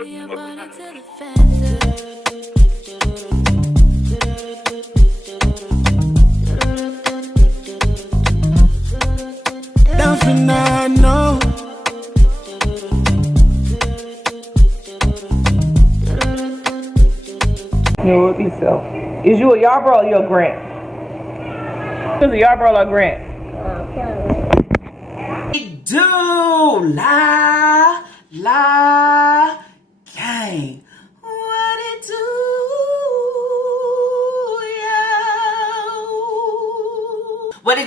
You with yourself. Is you a Yarborough or you a Grant? Is a Yarborough or Grant? Do gang. What it do,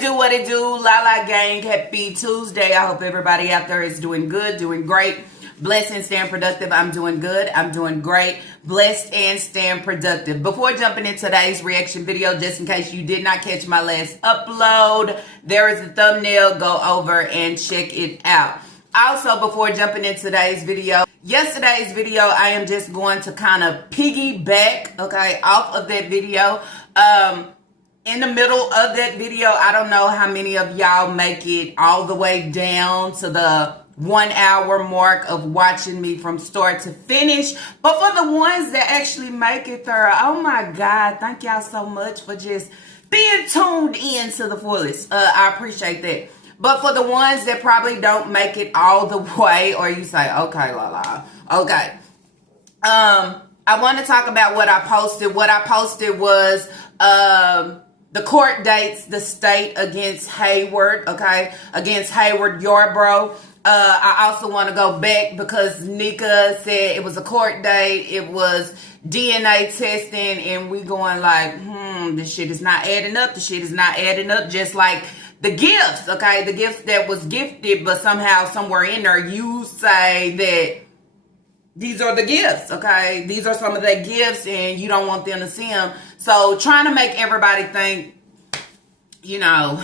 yo? What it do, la gang. Happy Tuesday. I hope everybody out there is doing good, doing great. Blessed and staying productive. I'm doing good. I'm doing great. Blessed and staying productive. Before jumping into today's reaction video, just in case you did not catch my last upload, there is a thumbnail. Go over and check it out. Also, before jumping into yesterday's video, I am just going to kind of piggyback, okay, off of that video. In the middle of that video, I don't know how many of y'all make it all the way down to the 1 hour mark of watching me from start to finish. But for the ones that actually make it there, oh my God, thank y'all so much for just being tuned in to the fullest. I appreciate that. But for the ones that probably don't make it all the way, or you say, okay, Lala, okay. I want to talk about what I posted. What I posted was the court dates the state against Hayward, okay? Against Hayward Yarborough. I also want to go back because Nika said it was a court date. It was DNA testing, and we going like, this shit is not adding up. The shit is not adding up. Just like the gifts, okay? The gifts that was gifted, but somehow somewhere in there you say that these are the gifts, okay? These are some of the gifts, and you don't want them to see them. So trying to make everybody think, you know,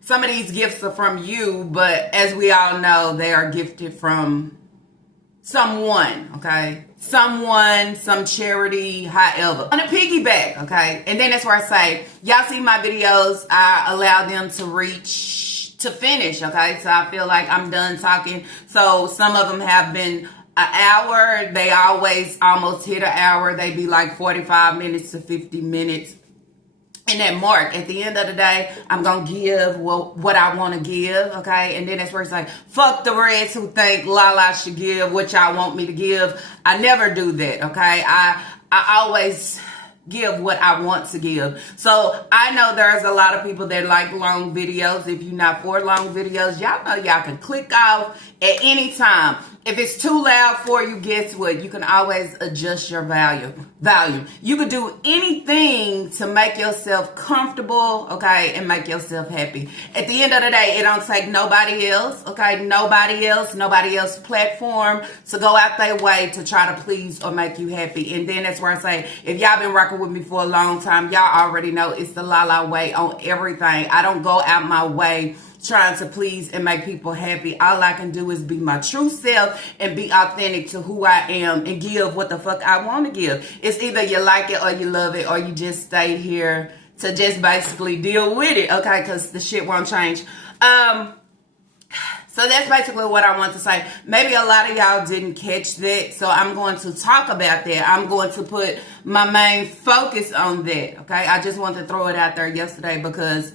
some of these gifts are from you, but as we all know, they are gifted from someone, okay? Someone, some charity, however. On a piggyback, okay? And then that's where I say, y'all see my videos, I allow them to reach to finish, okay? So I feel like I'm done talking. So some of them have been an hour. They always almost hit an hour. They be like 45 minutes to 50 minutes. And that mark, at the end of the day, I'm going to give what I want to give, okay? And then that's where it's like, fuck the reds who think Lala should give what y'all want me to give. I never do that, okay? I always give what I want to give. So I know there's a lot of people that like long videos. If you're not for long videos, y'all know y'all can click off at any time. If it's too loud for you, guess what? You can always adjust your volume. You can do anything to make yourself comfortable, okay, and make yourself happy. At the end of the day, it don't take nobody else, okay, nobody else platform to go out their way to try to please or make you happy. And then that's where I say, if y'all been working with me for a long time, y'all already know it's the Lala way on everything. I don't go out my way trying to please and make people happy. All I can do is be my true self and be authentic to who I am and give what the fuck I want to give. It's either you like it or you love it, or you just stay here to just basically deal with it, okay? Because the shit won't change. So that's basically what I want to say. Maybe a lot of y'all didn't catch that, so I'm going to talk about that. I'm going to put my main focus on that, okay? I just want to throw it out there yesterday because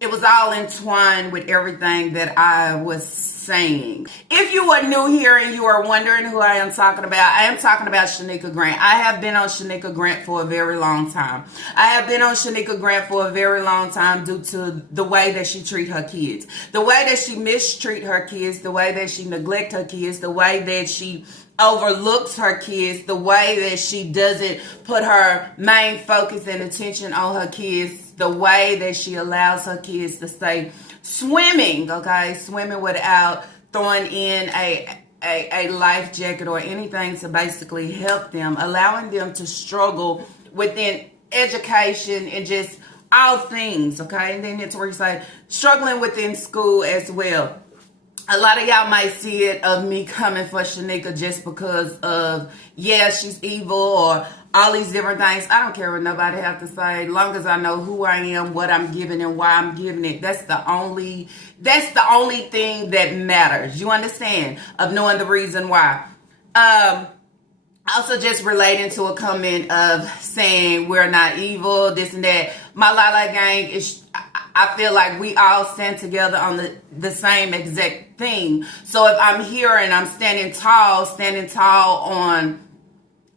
it was all entwined with everything that I was saying. If you are new here and you are wondering who I am talking about, I am talking about Shanika Grant. I have been on Shanika Grant for a very long time. I have been on Shanika Grant for a very long time due to the way that she treat her kids. The way that she mistreat her kids, the way that she neglect her kids, the way that she overlooks her kids, the way that she doesn't put her main focus and attention on her kids, the way that she allows her kids to stay swimming, okay, swimming without throwing in a life jacket or anything to basically help them, allowing them to struggle within education and just all things, okay? And then it's where you say struggling within school as well. A lot of y'all might see it of me coming for Shanika just because of, yeah, she's evil or all these different things. I don't care what nobody have to say. As long as I know who I am, what I'm giving, and why I'm giving it. That's the only thing that matters. You understand? Of knowing the reason why. Also, just relating to a comment of saying we're not evil, this and that. My Lala gang is, I feel like we all stand together on the same exact thing. So if I'm here and I'm standing tall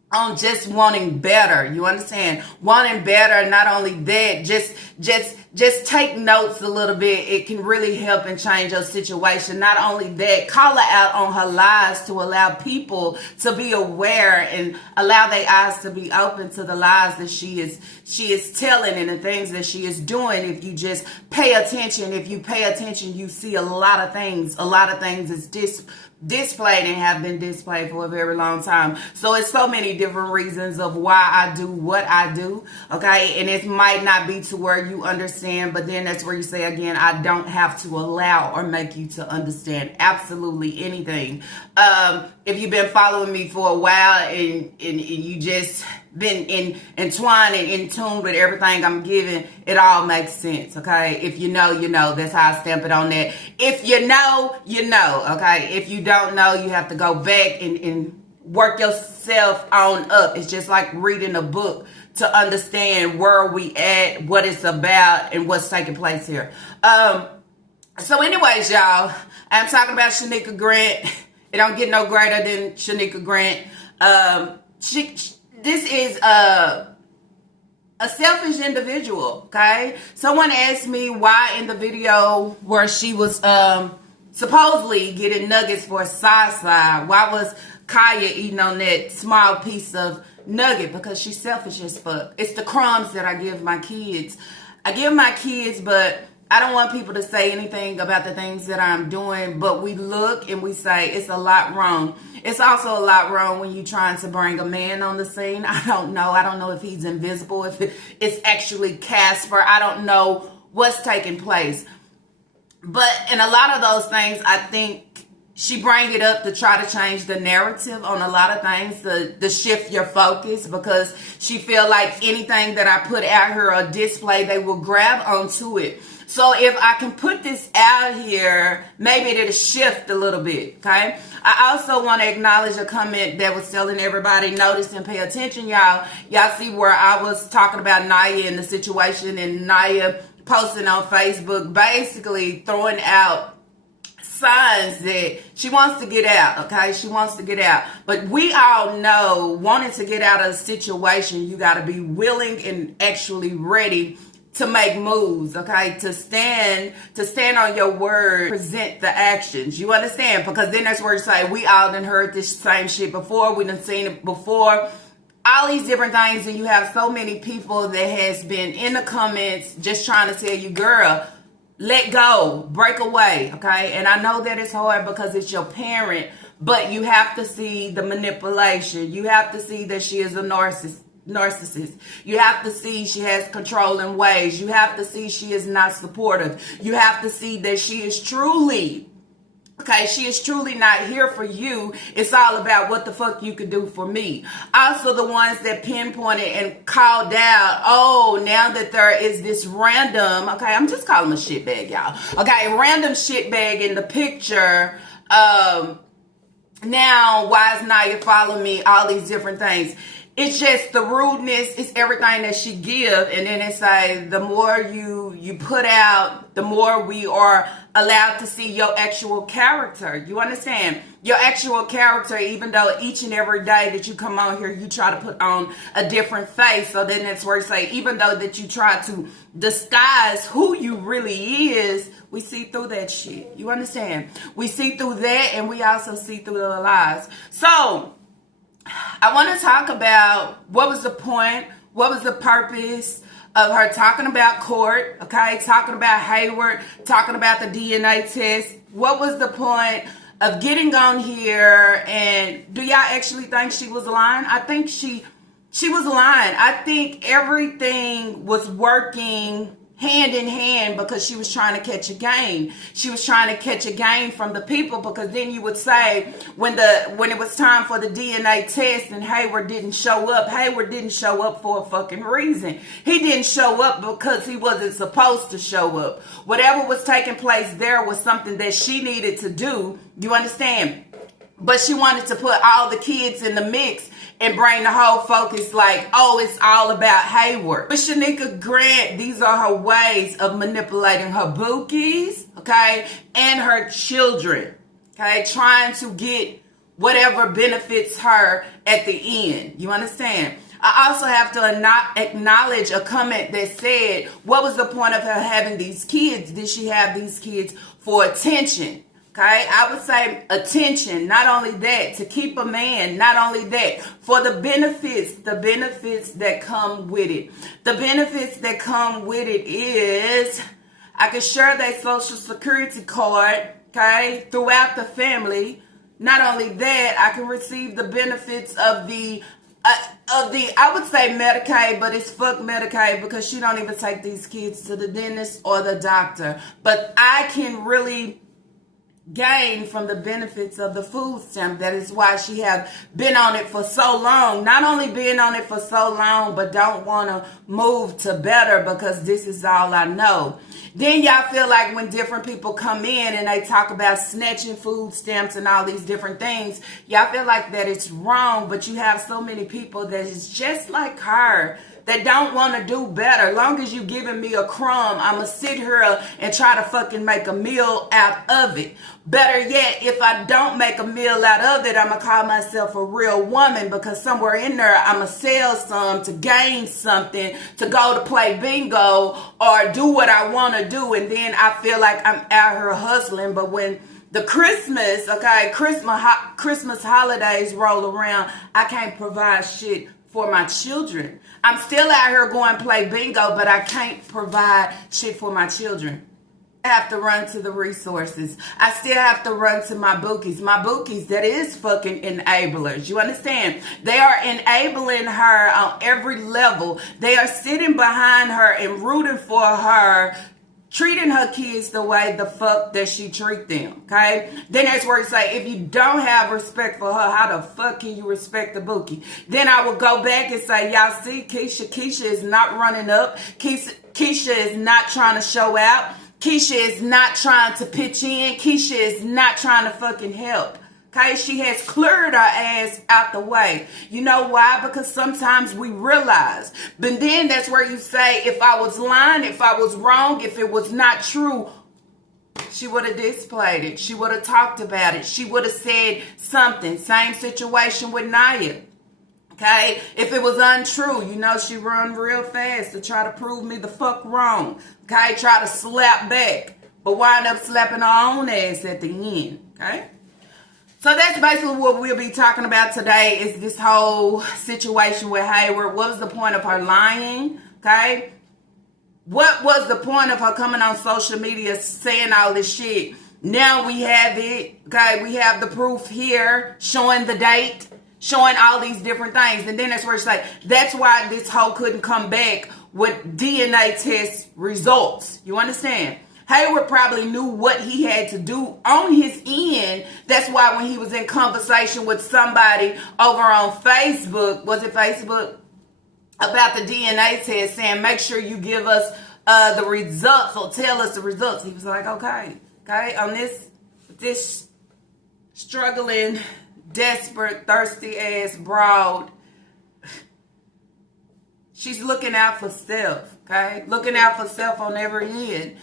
on just wanting better, you understand? Wanting better, not only that, just take notes a little bit. It can really help and change your situation. Not only that, call her out on her lies to allow people to be aware and allow their eyes to be open to the lies that she is telling and the things that she is doing. If you just pay attention, you see a lot of things. A lot of things is displayed and have been displayed for a very long time. So it's so many different reasons of why I do what I do, okay? And it might not be to where you understand, but then that's where you say again, I don't have to allow or make you to understand absolutely anything. If you've been following me for a while and you just been entwined and in tune with everything I'm giving, it all makes sense, okay? If you know, you know. That's how I stamp it on that. If you know, you know, okay? If you don't know, you have to go back and work yourself on up. It's just like reading a book to understand where we at, what it's about, and what's taking place here. So anyways, y'all, I'm talking about Shanika Grant. It don't get no greater than Shanika Grant. This is a selfish individual, okay? Someone asked me why in the video where she was supposedly getting nuggets for a side, why was Kaya eating on that small piece of nugget? Because she's selfish as fuck. It's the crumbs that I give my kids. But I don't want people to say anything about the things that I'm doing, but we look and we say it's a lot wrong. It's also a lot wrong when you're trying to bring a man on the scene. I don't know if he's invisible, if it's actually Casper. I don't know what's taking place. But in a lot of those things, I think she bring it up to try to change the narrative on a lot of things, to shift your focus, because she feel like anything that I put out here or display, they will grab onto it. So if I can put this out here, maybe it'll shift a little bit, okay? I also want to acknowledge a comment that was telling everybody, notice and pay attention, y'all. Y'all see where I was talking about Naya and the situation, and Naya posting on Facebook, basically throwing out signs that she wants to get out, okay? She wants to get out. But we all know, wanting to get out of a situation, you got to be willing and actually ready to make moves, okay? To stand on your word, present the actions. You understand? Because then that's where you say, we all done heard this same shit before. We done seen it before. All these different things, and you have so many people that has been in the comments just trying to tell you, girl, let go, break away, okay? And I know that it's hard because it's your parent, but you have to see the manipulation. You have to see that she is a narcissist. You have to see she has controlling ways. You have to see she is not supportive. You have to see that she is truly, she is truly not here for you. It's all about what the fuck you could do for me. Also, the ones that pinpointed and called out, oh, now that there is this random, I'm just calling him a shitbag, y'all. Random shitbag in the picture. Now, why is Naya following me? All these different things. It's just the rudeness. It's everything that she give. And then it's like, the more you put out, the more we are allowed to see your actual character. You understand? Your actual character, even though each and every day that you come on here, you try to put on a different face. So then that's where it's like, even though that you try to disguise who you really is, we see through that shit. You understand? We see through that, and we also see through the lies. So I want to talk about what was the point, what was the purpose of her talking about court, talking about Hayward, talking about the DNA test. What was the point of getting on here? And do y'all actually think she was lying? I think she was lying. I think everything was working hand in hand because she was trying to catch a game. She was trying to catch a game from the people, because then you would say when it was time for the DNA test and Hayward didn't show up for a fucking reason. He didn't show up because he wasn't supposed to show up. Whatever was taking place there was something that she needed to do. You understand? But she wanted to put all the kids in the mix and bring the whole focus like, oh, it's all about Hayward. But Shanika Grant, these are her ways of manipulating her bookies, okay, and her children, okay, trying to get whatever benefits her at the end. You understand? I also have to acknowledge a comment that said, what was the point of her having these kids? Did she have these kids for attention? Okay, I would say attention, not only that, to keep a man, not only that, for the benefits that come with it. The benefits that come with it is, I can share their social security card, okay, throughout the family. Not only that, I can receive the benefits of the, I would say Medicaid, but it's fuck Medicaid because she don't even take these kids to the dentist or the doctor. But I can really gain from the benefits of the food stamp. That is why she have been on it for so long. Not only been on it for so long, but don't want to move to better because this is all I know. Then y'all feel like when different people come in and they talk about snatching food stamps and all these different things, y'all feel like that it's wrong, but you have so many people that is just like her that don't want to do better. Long as you giving me a crumb, I'ma sit here and try to fucking make a meal out of it. Better yet, if I don't make a meal out of it, I'ma call myself a real woman because somewhere in there, I'ma sell some to gain something, to go to play bingo or do what I want to do. And then I feel like I'm out here hustling. But when the Christmas holidays roll around, I can't provide shit for my children. I'm still out here going play bingo, but I can't provide shit for my children. I have to run to the resources. I still have to run to my bookies. My bookies, that is fucking enablers. You understand? They are enabling her on every level. They are sitting behind her and rooting for her, treating her kids the way the fuck that she treat them, okay? Then that's where you say, if you don't have respect for her, how the fuck can you respect the bookie? Then I would go back and say, y'all see, Keisha is not running up. Keisha is not trying to show out. Keisha is not trying to pitch in. Keisha is not trying to fucking help. Okay, she has cleared her ass out the way. You know why? Because sometimes we realize. But then that's where you say, if I was lying, if I was wrong, if it was not true, she would have displayed it. She would have talked about it. She would have said something. Same situation with Naya. Okay, if it was untrue, you know, she run real fast to try to prove me the fuck wrong. Okay, try to slap back, but wind up slapping her own ass at the end. Okay. So that's basically what we'll be talking about today is this whole situation with Hayward. What was the point of her lying? Okay. What was the point of her coming on social media saying all this shit? Now we have it. Okay. We have the proof here showing the date, showing all these different things. And then that's where it's like, that's why this hoe couldn't come back with DNA test results. You understand? Hayward probably knew what he had to do on his end. That's why when he was in conversation with somebody over on Facebook, was it Facebook? About the DNA test, saying, make sure you give us the results or tell us the results. He was like, okay, on this struggling, desperate, thirsty ass broad, she's looking out for self, okay? Looking out for self on every end.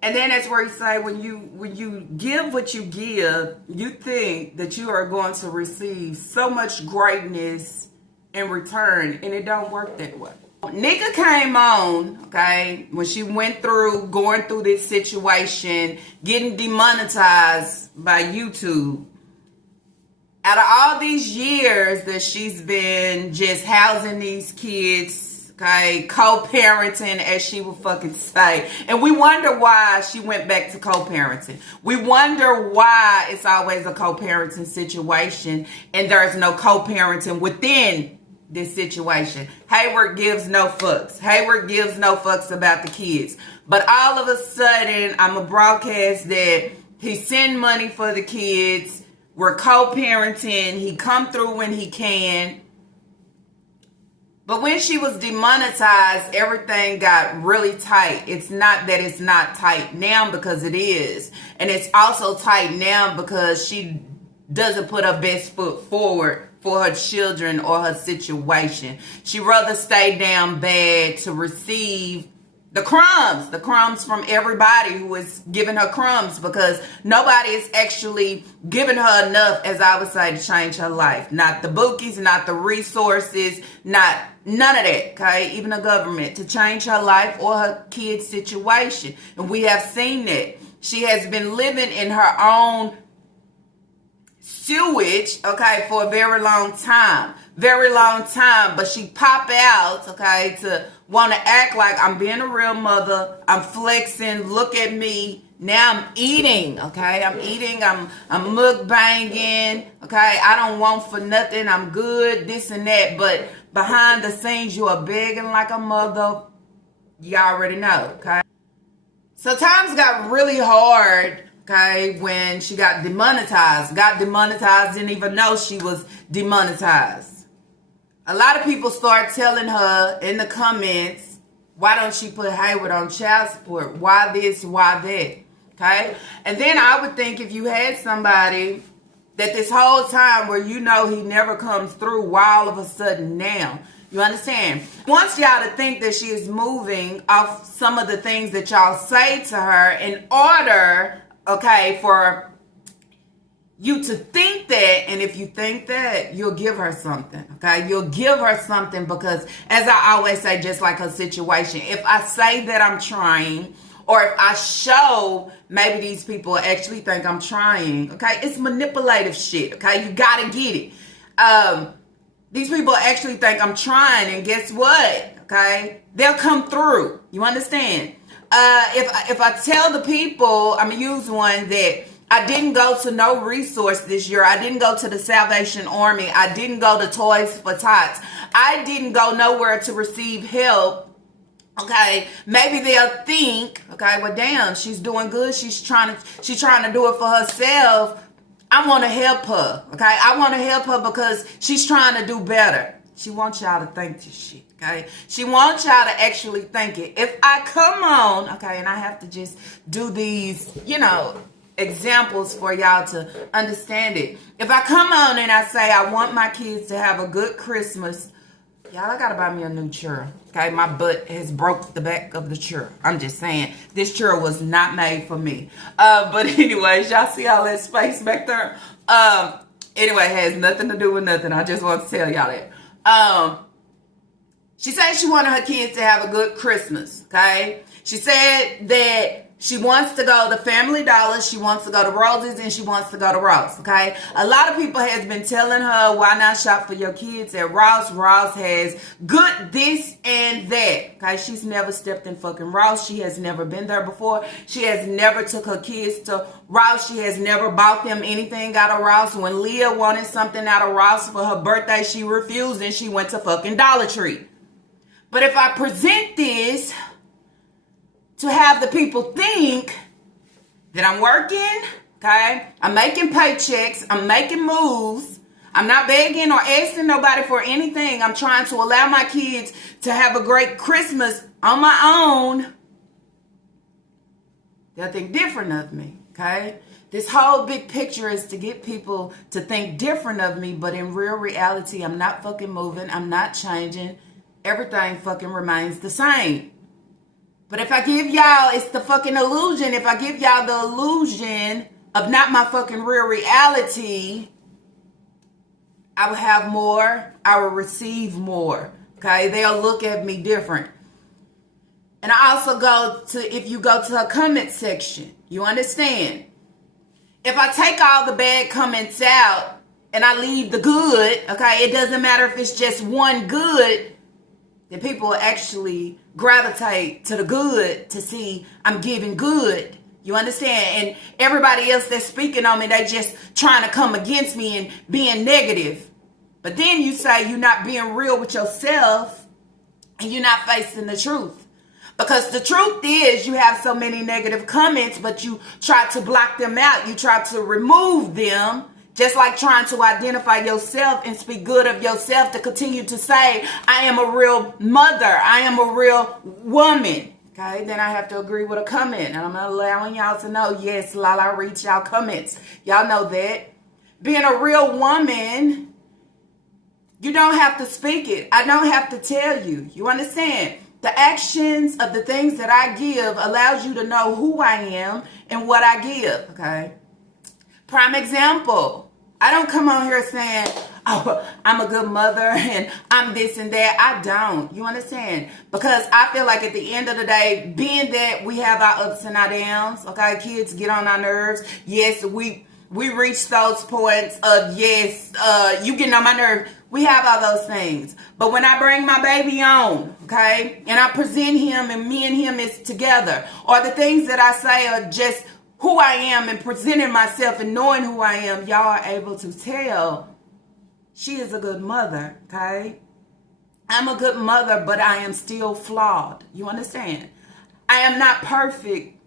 And then that's where you say, when you give what you give, you think that you are going to receive so much greatness in return, and it don't work that way. Nika came on, okay, when she went through, going through this situation, getting demonetized by YouTube. Out of all these years that she's been just housing these kids, okay, co-parenting, as she would fucking say. And we wonder why she went back to co-parenting. We wonder why it's always a co-parenting situation and there's no co-parenting within this situation. Hayward gives no fucks. Hayward gives no fucks about the kids. But all of a sudden, I'm a broadcast that he send money for the kids. We're co-parenting. He come through when he can. But when she was demonetized, everything got really tight. It's not that it's not tight now, because it is. And it's also tight now because she doesn't put her best foot forward for her children or her situation. She rather stay down bad to receive the crumbs from everybody who is giving her crumbs, because nobody is actually giving her enough, as I would say, to change her life. Not the bookies, not the resources, none of that, okay? Even the government, to change her life or her kid's situation. And we have seen that. She has been living in her own sewage, okay, for a very long time, but she pop out, okay, to want to act like I'm being a real mother, I'm flexing, look at me, now I'm eating, okay, I'm mukbanging, okay, I don't want for nothing, I'm good, this and that, but behind the scenes you are begging like a mother, you already know, okay. So times got really hard, okay, when she got demonetized, didn't even know she was demonetized. A lot of people start telling her in the comments, why don't she put Hayward on child support? Why this, why that, okay? And then I would think if you had somebody that this whole time where you know he never comes through, why all of a sudden now? You understand? Wants y'all to think that she is moving off some of the things that y'all say to her in order, okay, for you to think that, and if you think that, you'll give her something, okay? You'll give her something because, as I always say, just like her situation, if I say that I'm trying, or if I show, maybe these people actually think I'm trying, okay? It's manipulative shit, okay? You gotta get it. These people actually think I'm trying, and guess what, okay? They'll come through, you understand? If I tell the people, I'm gonna use one that I didn't go to no resource this year. I didn't go to the Salvation Army. I didn't go to Toys for Tots. I didn't go nowhere to receive help. Okay, maybe they'll think, okay, well, damn, she's doing good. She's trying to do it for herself. I want to help her. Okay, I want to help her because she's trying to do better. She wants y'all to think this shit. Okay, she wants y'all to actually think it. If I come on, okay, and I have to just do these, examples for y'all to understand it. If I come on and I say I want my kids to have a good Christmas, y'all, I gotta buy me a new chair. Okay, my butt has broke the back of the chair. I'm just saying, this chair was not made for me. But anyways, y'all see all that space back there? Anyway, it has nothing to do with nothing. I just want to tell y'all that. She said she wanted her kids to have a good Christmas. Okay, she said that she wants to go to Family Dollar, she wants to go to Rose's, and she wants to go to Ross, okay? A lot of people has been telling her, why not shop for your kids at Ross? Ross has good this and that, okay? She's never stepped in fucking Ross. She has never been there before. She has never took her kids to Ross. She has never bought them anything out of Ross. When Leah wanted something out of Ross for her birthday, she refused and she went to fucking Dollar Tree. But if I present this to have the people think that I'm working, okay? I'm making paychecks. I'm making moves. I'm not begging or asking nobody for anything. I'm trying to allow my kids to have a great Christmas on my own. They'll think different of me, okay? This whole big picture is to get people to think different of me, but in real reality, I'm not fucking moving. I'm not changing. Everything fucking remains the same. But if I give y'all, it's the fucking illusion. If I give y'all the illusion of not my fucking real reality, I will have more. I will receive more. Okay? They'll look at me different. And I also go to, if you go to her comment section, you understand? If I take all the bad comments out and I leave the good, okay, it doesn't matter if it's just one good, then people actually gravitate to the good to see I'm giving good. You understand? And everybody else that's speaking on me, they just trying to come against me and being negative. But then you say you're not being real with yourself and you're not facing the truth. Because the truth is you have so many negative comments, but you try to block them out. You try to remove them. Just like trying to identify yourself and speak good of yourself to continue to say, I am a real mother. I am a real woman. Okay, then I have to agree with a comment. And I'm allowing y'all to know, yes, Lala reads y'all comments. Y'all know that. Being a real woman, you don't have to speak it. I don't have to tell you. You understand? The actions of the things that I give allows you to know who I am and what I give, okay? Prime example, I don't come on here saying, oh, I'm a good mother and I'm this and that. I don't. You understand? Because I feel like at the end of the day, being that we have our ups and our downs, okay? Kids get on our nerves. Yes, we reach those points of, yes, you getting on my nerve. We have all those things. But when I bring my baby on, okay, and I present him and me and him is together, or the things that I say are just who I am and presenting myself and knowing who I am, y'all are able to tell she is a good mother, okay? I'm a good mother, but I am still flawed. You understand? I am not perfect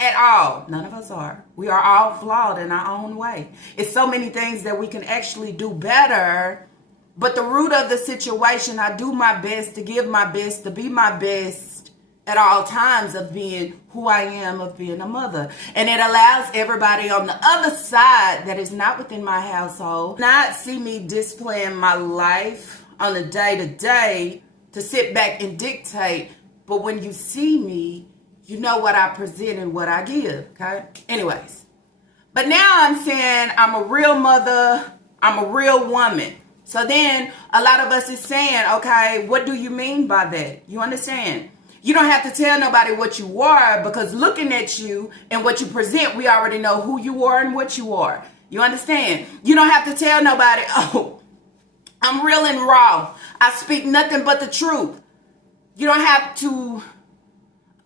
at all. None of us are. We are all flawed in our own way. It's so many things that we can actually do better. But the root of the situation, I do my best to give my best, to be my best at all times of being who I am, of being a mother. And it allows everybody on the other side that is not within my household not see me displaying my life on a day-to-day to sit back and dictate. But when you see me, you know what I present and what I give, okay? Anyways. But now I'm saying I'm a real mother. I'm a real woman. So then a lot of us is saying, okay, what do you mean by that? You understand? You don't have to tell nobody what you are, because looking at you and what you present, we already know who you are and what you are. You understand? You don't have to tell nobody, oh, I'm real and raw. I speak nothing but the truth. You don't have to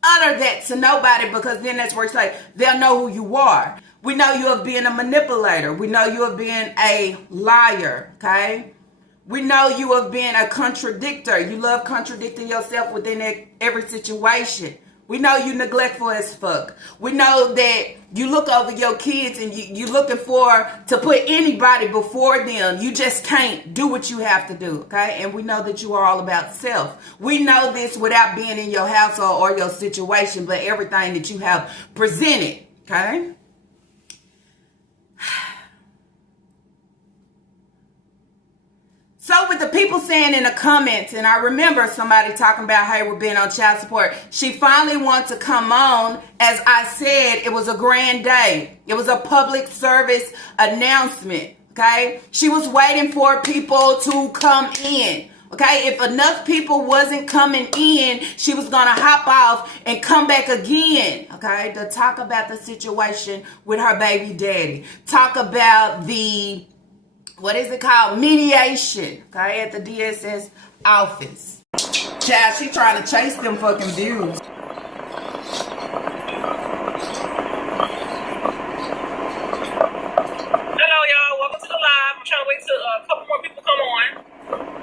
utter that to nobody, because then that's where it's like, they'll know who you are. We know you of being a manipulator. We know you of being a liar, okay? We know you of being a contradictor. You love contradicting yourself within every situation. We know you neglectful as fuck. We know that you look over your kids and you looking to put anybody before them. You just can't do what you have to do, okay? And we know that you are all about self. We know this without being in your household or your situation, but everything that you have presented, okay? So with the people saying in the comments, and I remember somebody talking about Hayward being on child support, she finally wants to come on. As I said, it was a grand day. It was a public service announcement, okay? She was waiting for people to come in, okay? If enough people wasn't coming in, she was going to hop off and come back again, okay, to talk about the situation with her baby daddy. Talk about the, what is it called? Mediation, okay, at the DSS office. Child, she trying to chase them fucking views. Hello, y'all. Welcome to the live. I'm trying to wait till a couple more people come on,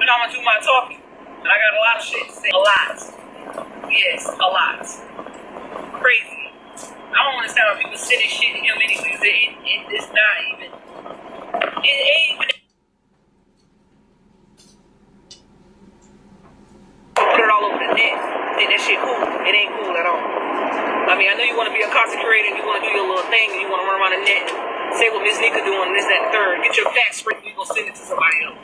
and I'm gonna do my talking. And I got a lot of shit to say. A lot. Yes, a lot. Crazy. I don't understand why people sending shit to him anyways. It's not even. It ain't even. Put it all over the net. Think that shit cool. It ain't cool at all. I mean, I know you want to be a content creator and you want to do your little thing and you want to run around the net and say what Miss Nika doing, this, that, and third. Get your facts straight and you gonna send it to somebody else.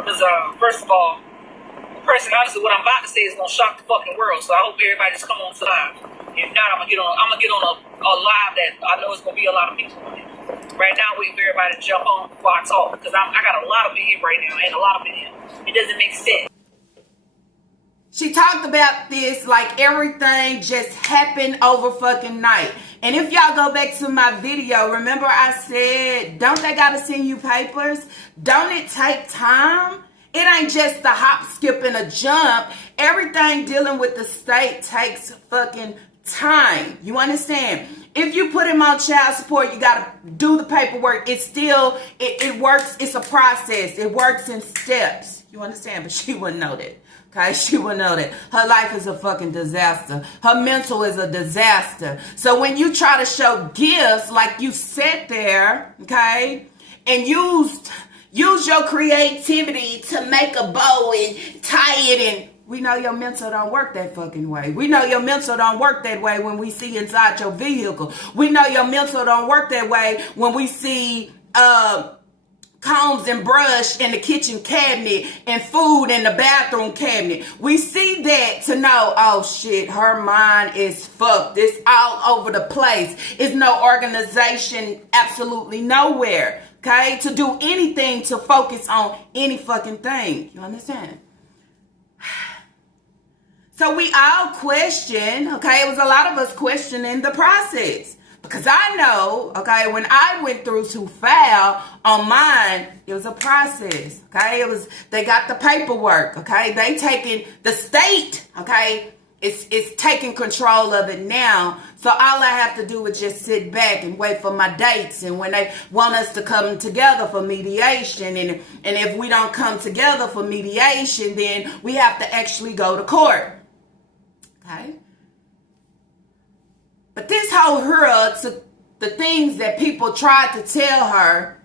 Because, first of all, honestly, what I'm about to say is gonna shock the fucking world. So I hope everybody just come on to live. If not, I'm gonna get on a live that I know it's gonna be a lot of people on it. Right now, I'm waiting for everybody to jump on before I talk, because I got a lot of it in right now and a lot of it in. It doesn't make sense. She talked about this like everything just happened over fucking night. And if y'all go back to my video, remember I said, don't they gotta send you papers? Don't it take time? It ain't just a hop, skip, and a jump. Everything dealing with the state takes fucking time. You understand? If you put him on child support, you gotta do the paperwork. It's still, it works. It's a process. It works in steps. You understand? But she wouldn't know that. Okay, she will know that. Her life is a fucking disaster. Her mental is a disaster. So when you try to show gifts, like you sat there, okay, and used your creativity to make a bow and tie it in. We know your mental don't work that fucking way. We know your mental don't work that way when we see inside your vehicle. We know your mental don't work that way when we see combs and brush in the kitchen cabinet and food in the bathroom cabinet. We see that to know, oh shit, her mind is fucked. It's all over the place. It's no organization absolutely nowhere. Okay? To do anything, to focus on any fucking thing. You understand? So we all question, okay? It was a lot of us questioning the process. Because I know, okay, when I went through to file on mine, it was a process, okay? They got the paperwork, okay? They taking, the state, okay, it's taking control of it now. So all I have to do is just sit back and wait for my dates. And when they want us to come together for mediation, and if we don't come together for mediation, then we have to actually go to court, okay? But this whole girl took the things that people tried to tell her,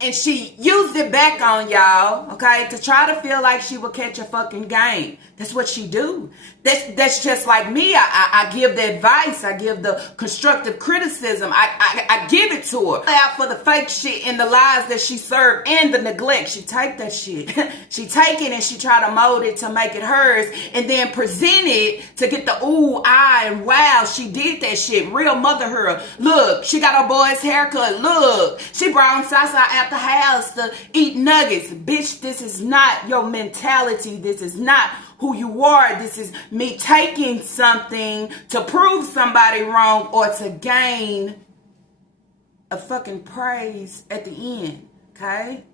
and she used it back on y'all, okay, to try to feel like she would catch a fucking game. That's what she do. That's just like me. I give the advice. I give the constructive criticism. I give it to her. Out for the fake shit and the lies that she served and the neglect. She take that shit. She take it and she try to mold it to make it hers and then present it to get the ooh, ah, and wow, she did that shit. Real mother her. Look, she got her boy's haircut. Look, she brought Sasa out the house to eat nuggets. Bitch, this is not your mentality. This is not who you are. This is me taking something to prove somebody wrong or to gain a fucking praise at the end, okay?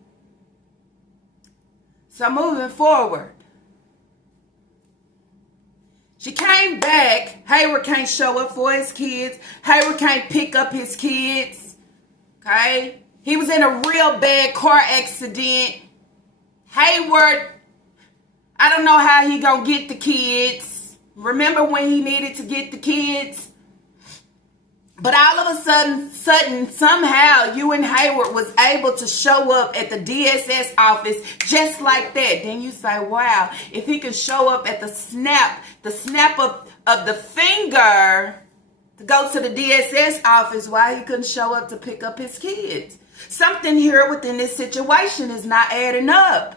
So moving forward, she came back. Hayward can't show up for his kids. Hayward can't pick up his kids, okay? He was in a real bad car accident. Hayward, I don't know how he gonna get the kids. Remember when he needed to get the kids? But all of a sudden, somehow, you and Hayward was able to show up at the DSS office just like that. Then you say, wow, if he could show up at the snap of the finger to go to the DSS office, why he couldn't show up to pick up his kids? Something here within this situation is not adding up.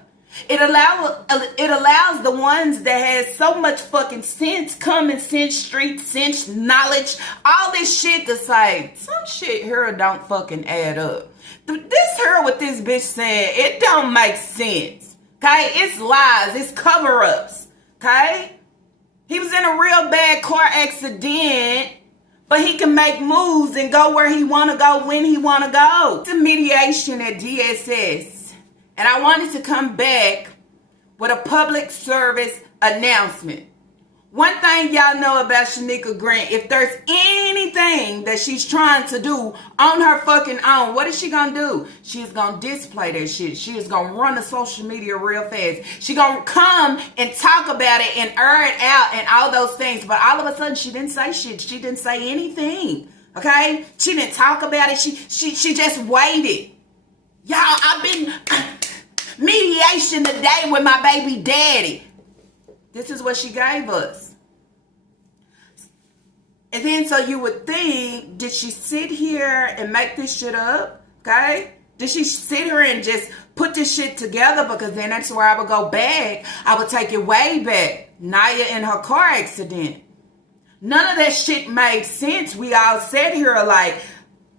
It allows the ones that has so much fucking sense, common sense, street sense, knowledge, all this shit to say, some shit here don't fucking add up. This here what this bitch saying, it don't make sense. Okay? It's lies. It's cover-ups. Okay? He was in a real bad car accident, but he can make moves and go where he want to go when he want to go. It's a mediation at DSS. And I wanted to come back with a public service announcement. One thing y'all know about Shanika Grant, if there's anything that she's trying to do on her fucking own, what is she gonna do? She is gonna display that shit. She is gonna run the social media real fast. She gonna come and talk about it and air it out and all those things. But all of a sudden, she didn't say shit. She didn't say anything. Okay? She didn't talk about it. She just waited. Y'all, I've been mediation today with my baby daddy. This is what she gave us. And then so you would think, did she sit here and make this shit up? Okay? Did she sit here and just put this shit together? Because then that's where I would go back. I would take it way back. Naya and her car accident. None of that shit made sense. We all sat here like,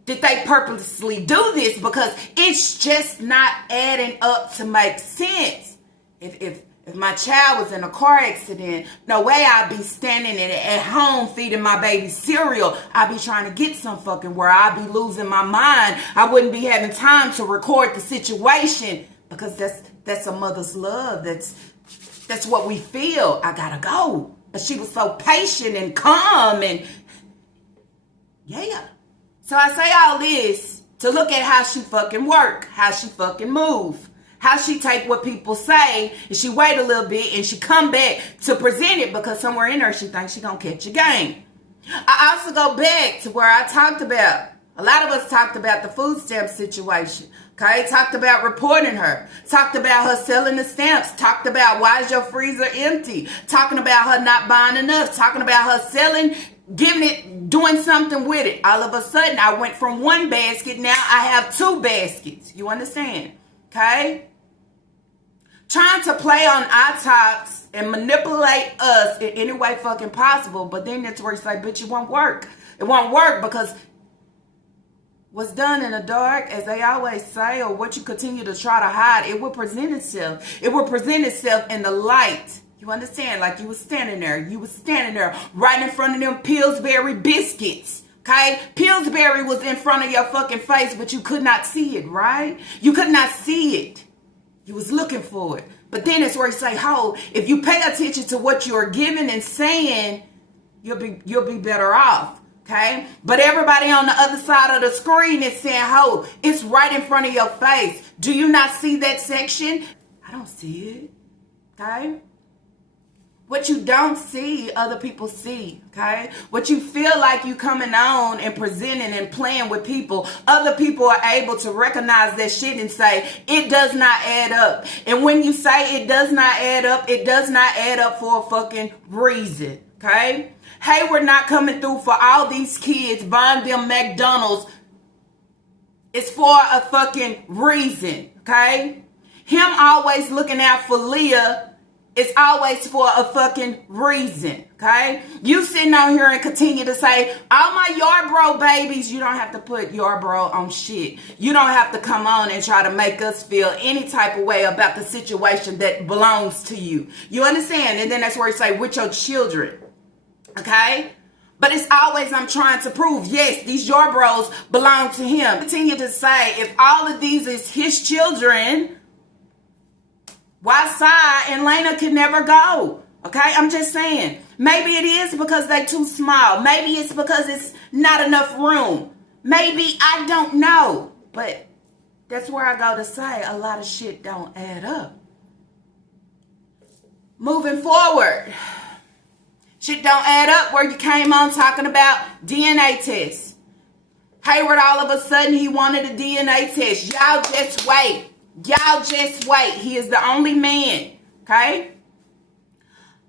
did they purposely do this? Because it's just not adding up to make sense. If my child was in a car accident, no way I'd be standing at home feeding my baby cereal. I'd be trying to get some fucking where. I'd be losing my mind. I wouldn't be having time to record the situation because that's a mother's love. That's what we feel. I gotta go. But she was so patient and calm and yeah. So I say all this to look at how she fucking work, how she fucking move, how she take what people say and she wait a little bit and she come back to present it because somewhere in her she thinks she gonna catch a game. I also go back to where I talked about, a lot of us talked about the food stamp situation. Okay, talked about reporting her, talked about her selling the stamps, talked about why is your freezer empty, talking about her not buying enough, talking about her selling giving it, doing something with it. All of a sudden, I went from one basket, now I have 2 baskets. You understand? Okay? Trying to play on our tops and manipulate us in any way fucking possible, but then that's where you say, bitch, it won't work. It won't work because what's done in the dark, as they always say, or what you continue to try to hide, it will present itself. It will present itself in the light. You understand? Like you was standing there. You was standing there right in front of them Pillsbury biscuits. Okay? Pillsbury was in front of your fucking face, but you could not see it, right? You could not see it. You was looking for it. But then it's where you say, ho, if you pay attention to what you're giving and saying, you'll be better off. Okay? But everybody on the other side of the screen is saying, ho, it's right in front of your face. Do you not see that section? I don't see it. Okay? What you don't see, other people see, okay? What you feel like you coming on and presenting and playing with people, other people are able to recognize that shit and say, it does not add up. And when you say it does not add up, it does not add up for a fucking reason, okay? Hayward not coming through for all these kids, buying them McDonald's. It's for a fucking reason, okay? Him always looking out for Leah, it's always for a fucking reason, okay? You sitting on here and continue to say, all my Yarbrough babies, you don't have to put Yarbrough on shit. You don't have to come on and try to make us feel any type of way about the situation that belongs to you. You understand? And then that's where you say, with your children, okay? But it's always I'm trying to prove, yes, these Yarbroughs belong to him. Continue to say, if all of these is his children, why Sai and Lena can never go? Okay, I'm just saying. Maybe it is because they too small. Maybe it's because it's not enough room. Maybe, I don't know. But that's where I go to say a lot of shit don't add up. Moving forward. Shit don't add up where you came on talking about DNA tests. Hayward all of a sudden he wanted a DNA test. Y'all just wait. Y'all just wait. He is the only man, okay?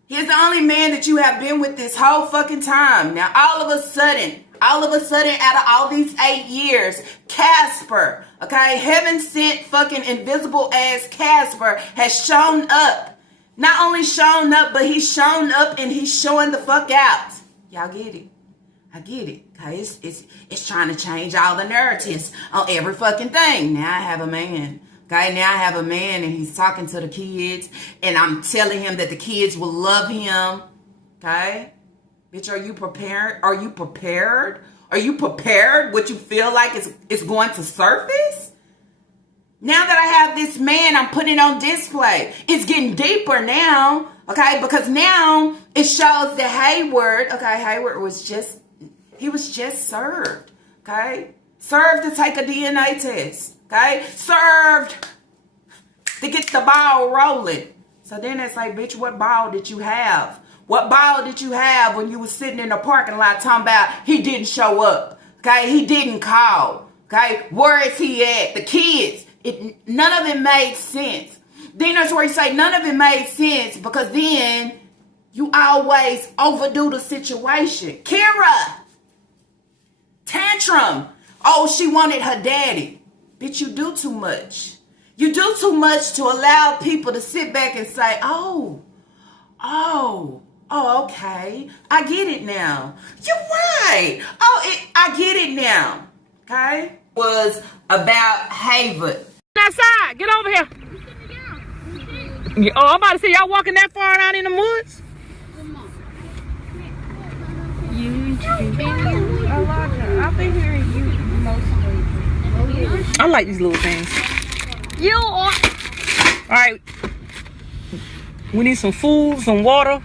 He is the only man that you have been with this whole fucking time. Now, all of a sudden, out of all these 8 years, Casper, okay, heaven sent fucking invisible ass Casper has shown up. Not only shown up, but he's shown up and he's showing the fuck out. Y'all get it? I get it. Okay, it's trying to change all the narratives on every fucking thing. Now I have a man. Okay, now I have a man and he's talking to the kids and I'm telling him that the kids will love him. Okay? Bitch, are you prepared? Are you prepared? Are you prepared? What you feel like is going to surface? Now that I have this man, I'm putting it on display. It's getting deeper now. Okay, because now it shows that Hayward, okay, Hayward was just served. Okay? Served to take a DNA test. Okay? Served to get the ball rolling. So then it's like, bitch, what ball did you have? What ball did you have when you was sitting in the parking lot talking about he didn't show up? Okay? He didn't call. Okay? Where is he at? The kids. None of it made sense. Then that's where you say none of it made sense because then you always overdo the situation. Kira. Tantrum. Oh, she wanted her daddy. Bitch, you do too much. You do too much to allow people to sit back and say, oh, okay. I get it now. You're right. I get it now. Okay? Was about Hayward. Outside. Get over here. Oh, I'm about to say y'all walking that far out in the woods? I've been hearing you mostly. I like these little things. You are. Alright. We need some food, some water.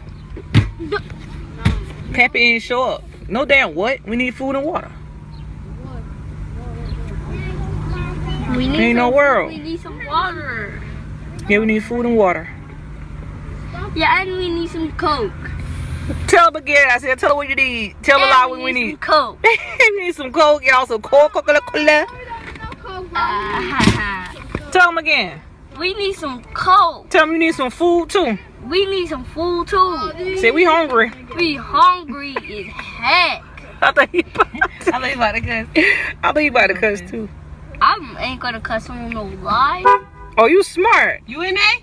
Pappy ain't show up. No damn what? We need food and water. Ain't no world. We need some water. Yeah, we need food and water. Yeah, and we need some Coke. Tell them again. I said, tell them what you need. Tell them a lot what we need. Coke. We need some Coke. Y'all some Coca-Cola. Uh, Tell them again. We need some Coke. Tell them you need some food too. we need some food too. Say we hungry. We hungry as heck. I thought you about to cuss. I thought you about to cuss too. I ain't gonna cuss on no lie. Oh, you smart. You in there?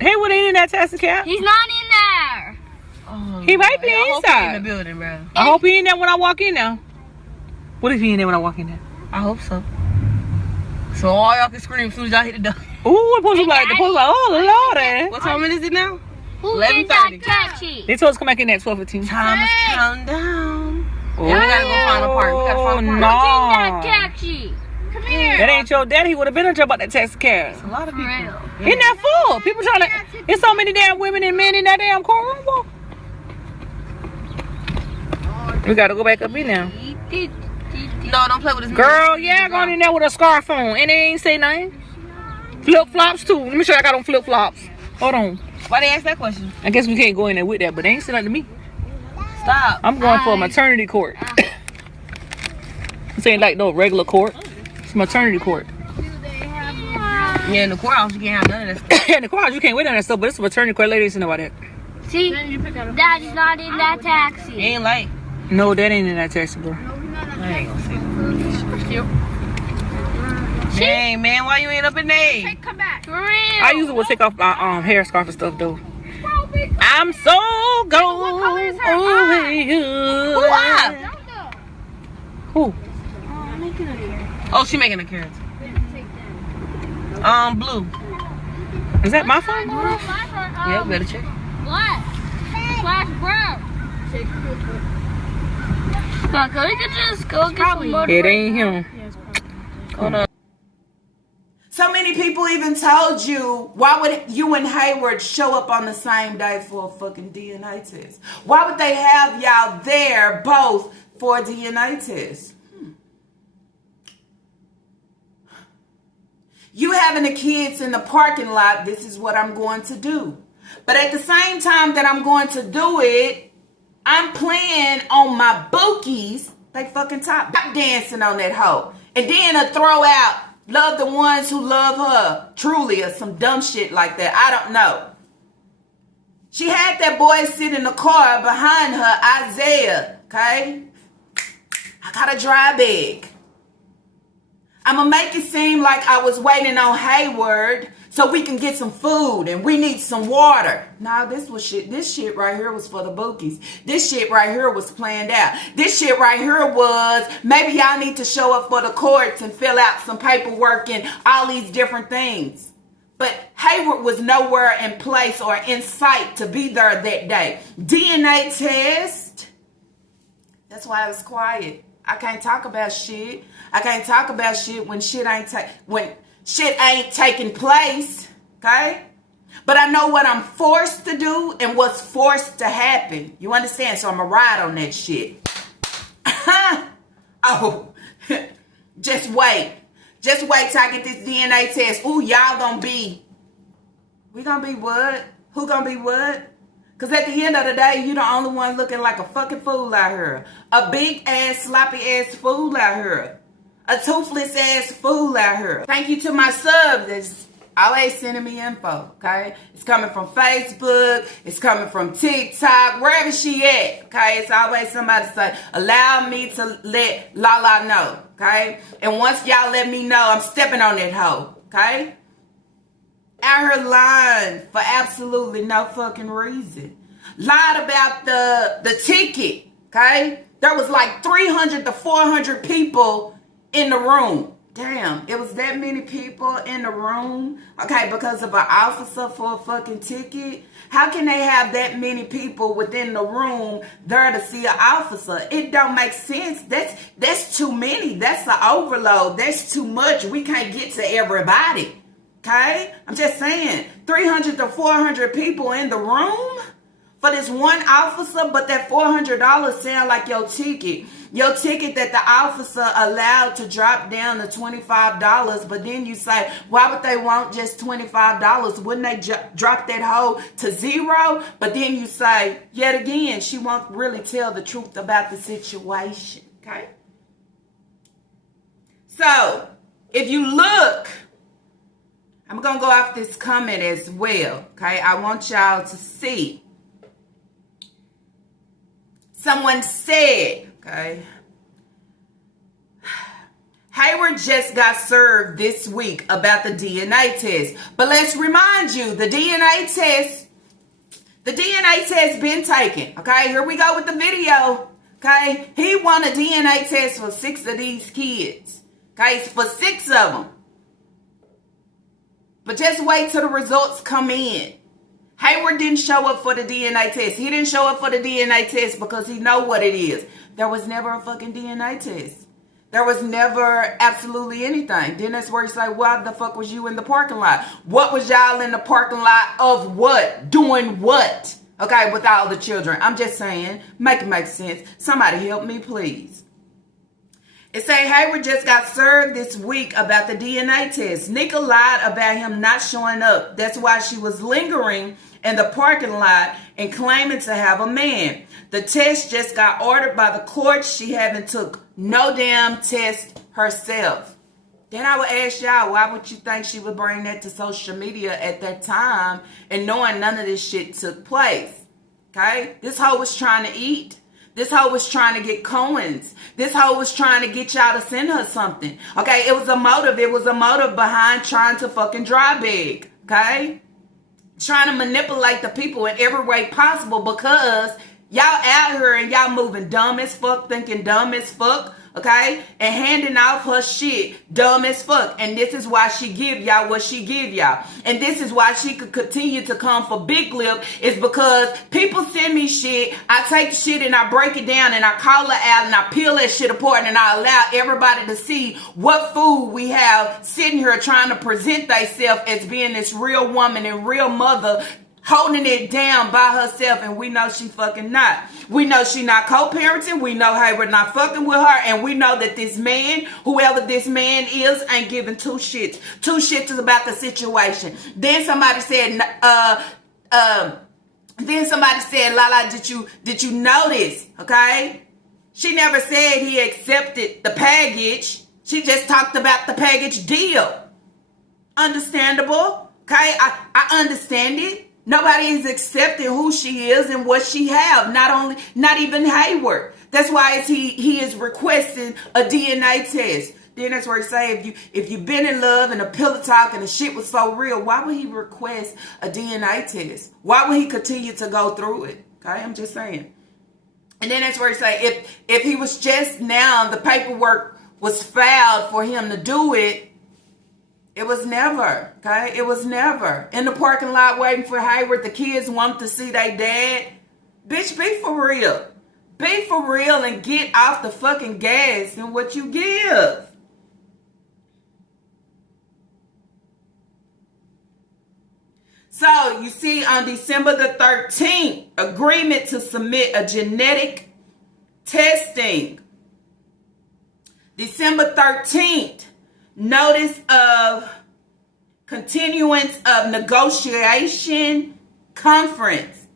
Hayward ain't in that taxi cab. He's not in there. Oh, He might be I hope he inside. in the building, bro. I hope he in there when I walk in now. What if he in there when I walk in there? I hope so. So all y'all can scream as soon as y'all hit the door. Ooh, the post was like, oh Lord. What time is it now? Who did that 11:30. taxi? They told us to come back in at 12:15. Time is count down. Oh, we gotta go find a park. We gotta find a Who park. did that no. taxi? Come here. That ain't your daddy. He would have been in trouble about that taxi cab. A lot of people. Real. Isn't that full? People trying to. There's so many damn women and men in that damn courtroom. We gotta go back up in there. No, don't play with this. Girl, yeah, going in there with a scarf on and they ain't say nothing. Flip flops too. Let me show you I got on flip flops. Hold on. Why they ask that question? I guess we can't go in there with that, but they ain't saying nothing to me. Stop. I'm going for a maternity court. This ain't like no regular court. It's maternity court. Yeah, in the courthouse you can't have none of that stuff. In the courthouse you can't wait on that stuff, but it's a maternity court. Ladies know about that. See, Daddy's not in that It taxi. ain't like. No, that ain't in that taxi, bro. I ain't gonna say it. Dang, man, why you ain't up in there? Come back. For real. I usually will take off my hair scarf and stuff though. I'm so gone over you. Who? Oh, she making a carrot. Blue. Is that my phone? Yeah, better check. What? Slash brown. Look, we could just go get some more. It ain't him. Hold on. So many people even told you, why would you and Hayward show up on the same day for a fucking DNA test? Why would they have y'all there both for a DNA test? You having the kids in the parking lot, this is what I'm going to do. But at the same time that I'm going to do it, I'm playing on my bookies, they fucking top dancing on that hoe. And then a throw out, love the ones who love her, truly, or some dumb shit like that. I don't know. She had that boy sit in the car behind her, Isaiah, okay? I got a dry bag. I'm going to make it seem like I was waiting on Hayward so we can get some food and we need some water. Nah, this shit right here was for the bookies. This shit right here was planned out. This shit right here was maybe y'all need to show up for the courts and fill out some paperwork and all these different things. But Hayward was nowhere in place or in sight to be there that day. DNA test. That's why I was quiet. I can't talk about shit. I can't talk about shit when shit ain't taking place, okay? But I know what I'm forced to do and what's forced to happen. You understand? So I'm going to ride on that shit. Oh, just wait. Just wait till I get this DNA test. Ooh, y'all going to be. We going to be what? Who going to be what? Because at the end of the day, you the only one looking like a fucking fool out here. A big ass, sloppy ass fool out here. A toothless ass fool out here. Thank you to my subs that's always sending me info, okay? It's coming from Facebook. It's coming from TikTok. Wherever she at, okay? It's always somebody say, allow me to let Lala know, okay? And once y'all let me know, I'm stepping on that hoe, okay? Out here lying for absolutely no fucking reason. Lied about the ticket, okay? There was like 300 to 400 people in the room. Damn, it was that many people in the room, okay, because of an officer for a fucking ticket. How can they have that many people within the room there to see an officer? It don't make sense. That's too many. That's an overload. That's too much. We can't get to everybody. Okay? I'm just saying, 300 to 400 people in the room for this one officer, but that $400 sound like your ticket. Your ticket that the officer allowed to drop down to $25, but then you say, why would they want just $25? Wouldn't they drop that hoe to $0? But then you say, yet again, she won't really tell the truth about the situation. Okay? So, if you look, I'm going to go off this comment as well, okay? I want y'all to see. Someone said, okay, Hayward just got served this week about the DNA test. But let's remind you, the DNA test been taken. Okay, here we go with the video. Okay, he won a DNA test for 6 of these kids. Okay, for 6 of them. But just wait till the results come in. Hayward didn't show up for the DNA test. He didn't show up for the DNA test because he know what it is. There was never a fucking DNA test. There was never absolutely anything. Then that's where you say, why the fuck was you in the parking lot? What was y'all in the parking lot of what? Doing what? Okay, with all the children. I'm just saying, make it make sense. Somebody help me, please. It say Hayward just got served this week about the DNA test. Nika lied about him not showing up. That's why she was lingering in the parking lot and claiming to have a man. The test just got ordered by the court. She haven't took no damn test herself. Then I would ask y'all, why would you think she would bring that to social media at that time and knowing none of this shit took place? Okay? This hoe was trying to eat. This hoe was trying to get coins. This hoe was trying to get y'all to send her something. Okay? It was a motive. It was a motive behind trying to fucking dry bag. Okay? Trying to manipulate the people in every way possible because y'all out here and y'all moving dumb as fuck, thinking dumb as fuck, okay? And handing out her shit dumb as fuck. And this is why she give y'all what she give y'all. And this is why she could continue to come for big lip is because people send me shit. I take the shit and I break it down and I call her out and I peel that shit apart and I allow everybody to see what food we have sitting here trying to present themselves as being this real woman and real mother holding it down by herself, and we know she fucking not. We know she not co-parenting. We know Hayward not fucking with her, and we know that this man, whoever this man is, ain't giving two shits. Two shits about the situation. Then somebody said, Lala, did you notice? Okay, she never said he accepted the package. She just talked about the package deal. Understandable. Okay, I understand it. Nobody is accepting who she is and what she have. Not even Hayward. That's why he is requesting a DNA test. Then that's where he say if you've been in love and a pillow talk and the shit was so real, why would he request a DNA test? Why would he continue to go through it? Okay, I'm just saying. And then that's where he say if he was just now the paperwork was filed for him to do it. It was never, okay? It was never. In the parking lot waiting for Hayward, the kids want to see their dad. Bitch, be for real. Be for real and get off the fucking gas and what you give. So, you see, on December the 13th, agreement to submit a genetic testing. December 13th. Notice of continuance of negotiation conference.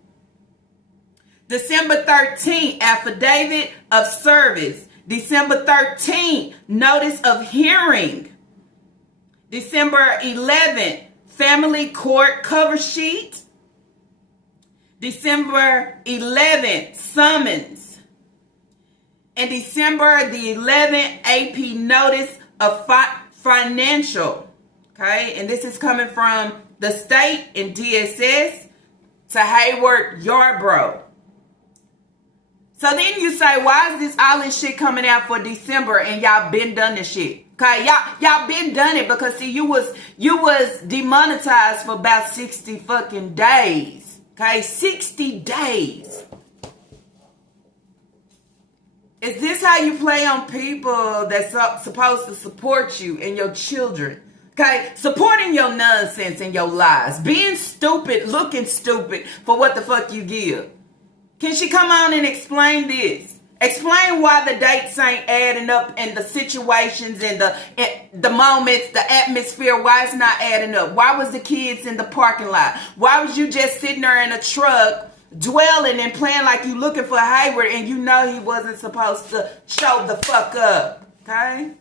December 13th, affidavit of service. December 13th, notice of hearing. December 11th, family court cover sheet. December 11th, summons. And December the 11th, AP notice of financial, okay? And this is coming from the state and DSS to Hayward Yarbrough. So then you say, why is this all this shit coming out for December and y'all been done this shit? Okay, y'all been done it because see, you was demonetized for about 60 fucking days. Okay, 60 days. Is this how you play on people that's supposed to support you and your children? Okay? Supporting your nonsense and your lies. Being stupid, looking stupid for what the fuck you give. Can she come on and explain this? Explain why the dates ain't adding up and the situations and the moments, the atmosphere, why it's not adding up. Why was the kids in the parking lot? Why was you just sitting there in a truck dwelling and playing like you looking for Hayward and you know he wasn't supposed to show the fuck up, okay?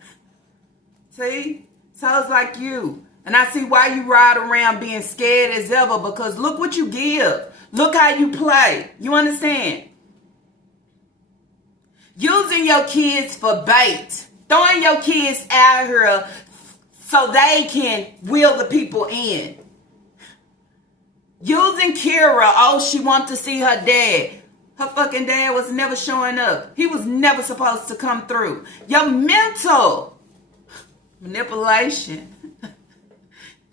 See? So it's like you. And I see why you ride around being scared as ever, because look what you give. Look how you play. You understand? Using your kids for bait. Throwing your kids out here so they can wheel the people in. Using Kira. Oh, she wants to see her dad. Her fucking dad was never showing up. He was never supposed to come through. Your mental manipulation.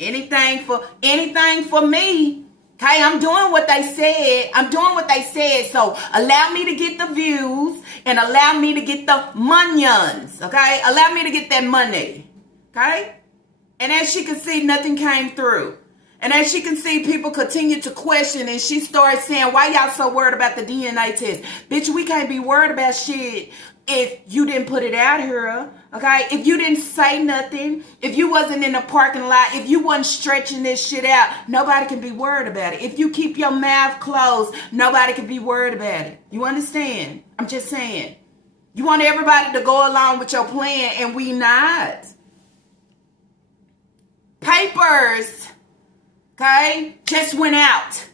Anything for me. Okay, I'm doing what they said. So allow me to get the views and allow me to get the monions. Okay, allow me to get that money. Okay, and as she can see, nothing came through. And as she can see, people continue to question, and she starts saying, why y'all so worried about the DNA test? Bitch, we can't be worried about shit if you didn't put it out here, okay? If you didn't say nothing, if you wasn't in the parking lot, if you wasn't stretching this shit out, nobody can be worried about it. If you keep your mouth closed, nobody can be worried about it. You understand? I'm just saying. You want everybody to go along with your plan, and we not. Papers, okay, just went out.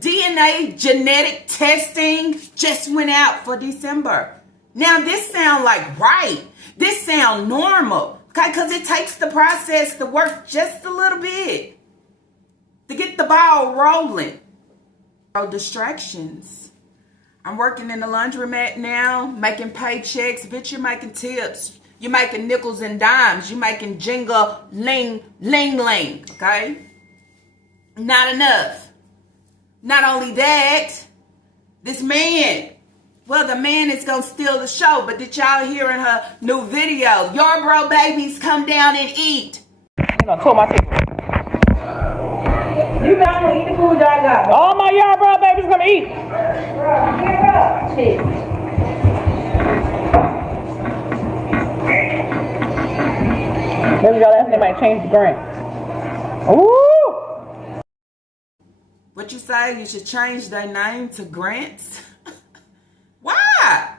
DNA genetic testing just went out for December. Now this sound like right. This sound normal. Okay, because it takes the process to work just a little bit to get the ball rolling. Oh, distractions. I'm working in the laundromat now, making paychecks. Bitch, you're making tips. You're making nickels and dimes. You're making jingle, ling, ling, ling. Okay? Not enough. Not only that, this man, well, the man is going to steal the show. But did y'all hear in her new video, your bro babies come down and eat. You know, told my people. You not gonna eat the food I got. All my yard bro babies gonna eat. Bro, get up. Shit. Maybe y'all ask anybody to change the grant. Ooh! What you say? You should change their name to Grants? Why?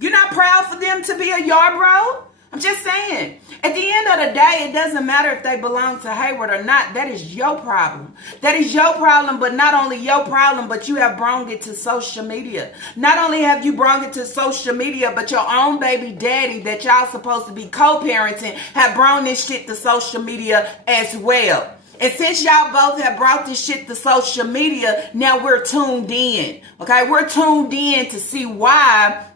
You're not proud for them to be a yard bro? I'm just saying. At the end of the day, it doesn't matter if they belong to Hayward or not. That is your problem. That is your problem, but not only your problem, but you have brought it to social media. Not only have you brought it to social media, but your own baby daddy that y'all supposed to be co-parenting have brought this shit to social media as well. And since y'all both have brought this shit to social media, now we're tuned in. Okay, we're tuned in to see why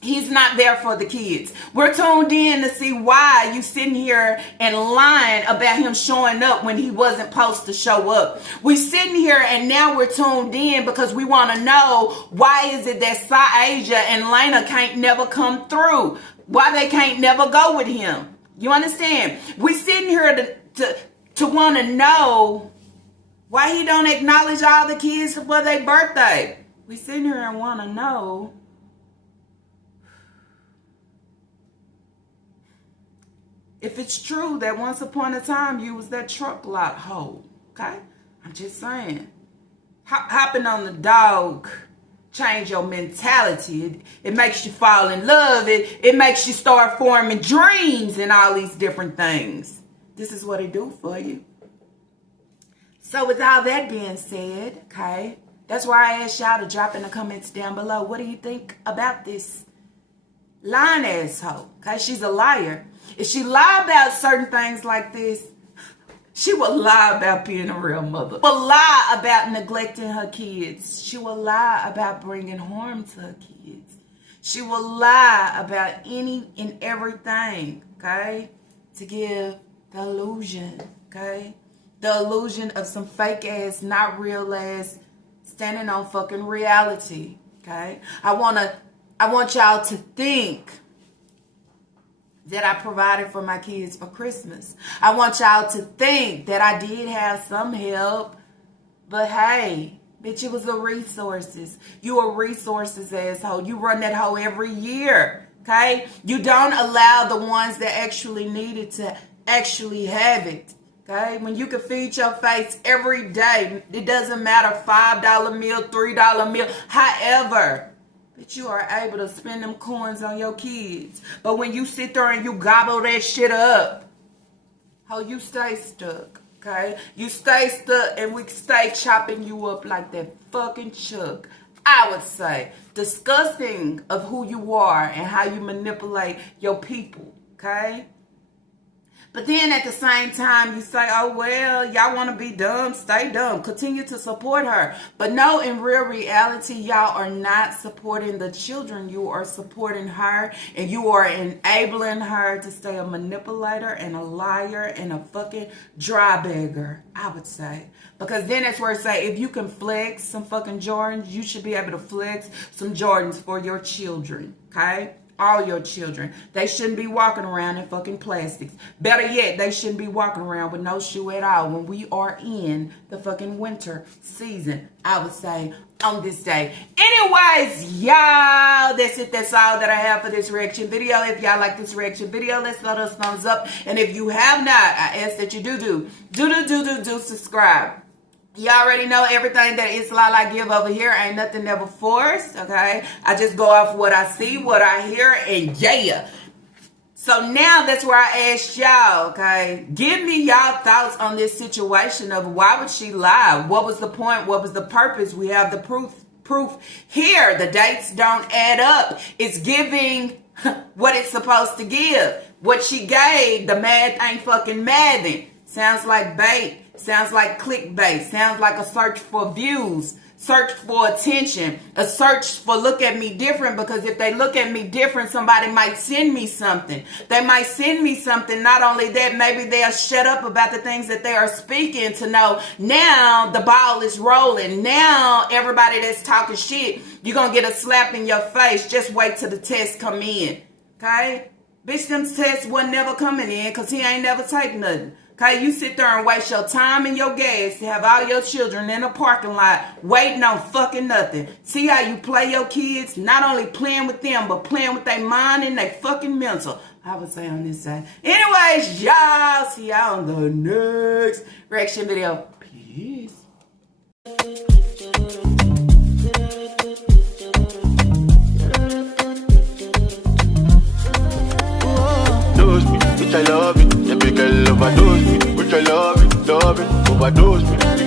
he's not there for the kids. We're tuned in to see why you sitting here and lying about him showing up when he wasn't supposed to show up. We sitting here and now we're tuned in because we want to know why is it that Saaja and Lena can't never come through? Why they can't never go with him? You understand? We sitting here to want to know why he don't acknowledge all the kids for their birthday. We sitting here and want to know if it's true that once upon a time you was that truck lot hoe. Okay? I'm just saying. Hopping on the dog change your mentality. It makes you fall in love. It makes you start forming dreams and all these different things. This is what it do for you. So with all that being said, okay, that's why I asked y'all to drop in the comments down below. What do you think about this lying asshole? Okay, she's a liar. If she lie about certain things like this, she will lie about being a real mother. She will lie about neglecting her kids. She will lie about bringing harm to her kids. She will lie about any and everything, okay, to give the illusion, okay? The illusion of some fake ass, not real ass, standing on fucking reality, okay? I want y'all to think that I provided for my kids for Christmas. I want y'all to think that I did have some help, but hey, bitch, it was the resources. You a resources asshole. You run that hoe every year, okay? You don't allow the ones that actually need it to actually have it. Okay, when you can feed your face every day, it doesn't matter, $5 meal, $3 meal, however, that you are able to spend them coins on your kids. But when you sit there and you gobble that shit up, How you stay stuck, okay? You stay stuck and we stay chopping you up like that fucking Chuck. I would say disgusting of who you are and how you manipulate your people, okay? But then at the same time, you say, oh, well, y'all want to be dumb, stay dumb. Continue to support her. But no, in real reality, y'all are not supporting the children. You are supporting her, and you are enabling her to stay a manipulator and a liar and a fucking dry beggar, I would say. Because then that's where it say, if you can flex some fucking Jordans, you should be able to flex some Jordans for your children, okay? All your children. They shouldn't be walking around in fucking plastics. Better yet, they shouldn't be walking around with no shoe at all when we are in the fucking winter season, I would say, on this day. Anyways, y'all, that's it. That's all that I have for this reaction video. If y'all like this reaction video, let's let us thumbs up. And if you have not, I ask that you do subscribe. You already know everything that It's Lala give over here ain't nothing never forced, okay? I just go off what I see, what I hear, and yeah. So now that's where I ask y'all, okay? Give me y'all thoughts on this situation of why would she lie? What was the point? What was the purpose? We have the proof here. The dates don't add up. It's giving what it's supposed to give. What she gave, the math ain't fucking mathing. Sounds like bait. Sounds like clickbait. Sounds like a search for views. Search for attention. A search for look at me different, because if they look at me different, somebody might send me something. They might send me something. Not only that, maybe they'll shut up about the things that they are speaking to know now the ball is rolling. Now everybody that's talking shit, you're going to get a slap in your face. Just wait till the test come in. Okay? Bitch, them tests wasn't never coming in because he ain't never take nothing. Okay, you sit there and waste your time and your gas to have all your children in a parking lot waiting on fucking nothing. See how you play your kids? Not only playing with them, but playing with their mind and their fucking mental. I would say on this side. Anyways, y'all, see y'all on the next reaction video. Peace. Which I love it, the big girl overdose me. Which I love it, overdose me.